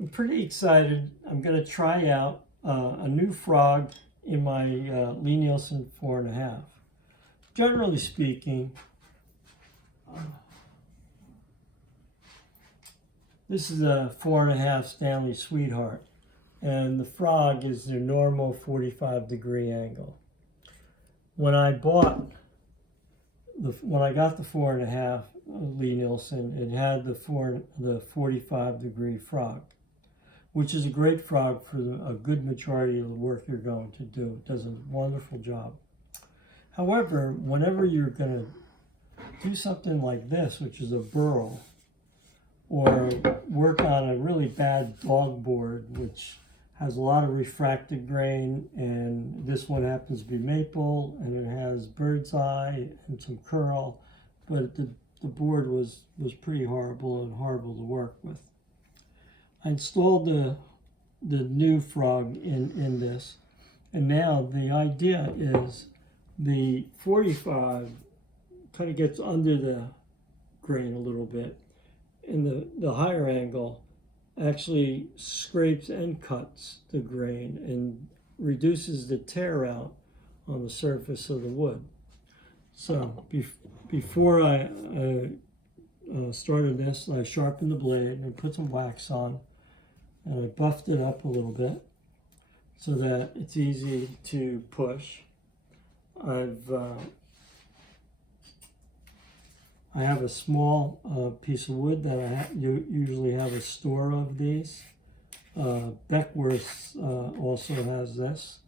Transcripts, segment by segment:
I'm pretty excited. I'm going to try out a new frog in my Lee Nielson 4.5. Generally speaking, this is a 4.5 Stanley Sweetheart, and the frog is their normal 45-degree angle. When I got the 4.5 Lee Nielson, it had the 45-degree frog, which is a great frog for a good majority of the work you're going to do. It does a wonderful job. However, whenever you're going to do something like this, which is a burl, or work on a really bad dog board, which has a lot of refracted grain, and this one happens to be maple, and it has bird's eye and some curl, but the board was pretty horrible and horrible to work with. I installed the new frog in this, and now the idea is the 45 kind of gets under the grain a little bit, and the higher angle actually scrapes and cuts the grain and reduces the tear out on the surface of the wood. So before I started this, I sharpened the blade and put some wax on, and I buffed it up a little bit so that it's easy to push. I have a small piece of wood that I usually have a store of these. Beckworth also has this,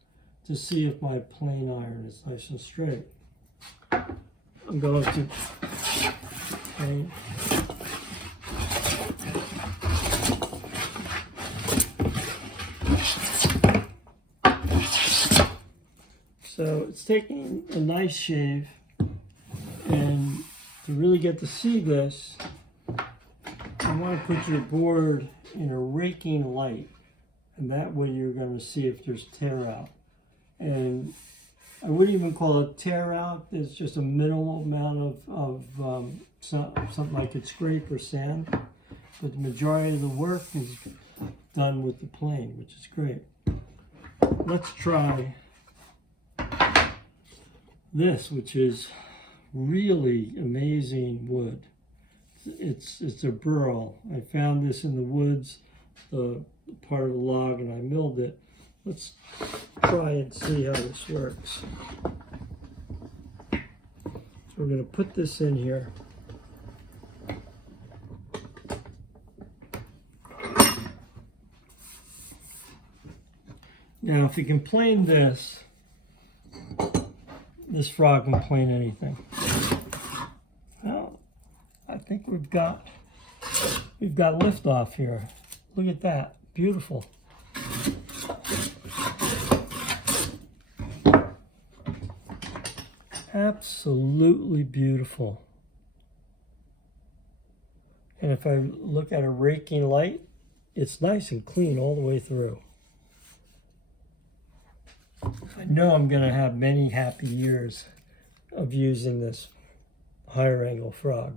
to see if my plane iron is nice and straight. I'm going to plane. So it's taking a nice shave, and to really get to see this, you want to put your board in a raking light, and that way you're going to see if there's tear out. And I wouldn't even call it tear out. It's just a minimal amount of something like a scrape or sand, but the majority of the work is done with the plane, which is great. Let's try this, which is really amazing wood. It's a burl. I found this in the woods, the part of the log, and I milled it. Let's try and see how this works. So we're going to put this in here. Now, if you can plane this frog can plane anything. Well, I think we've got liftoff here. Look at that, beautiful. Absolutely beautiful. And if I look at a raking light, it's nice and clean all the way through. I know I'm going to have many happy years of using this higher angle frog.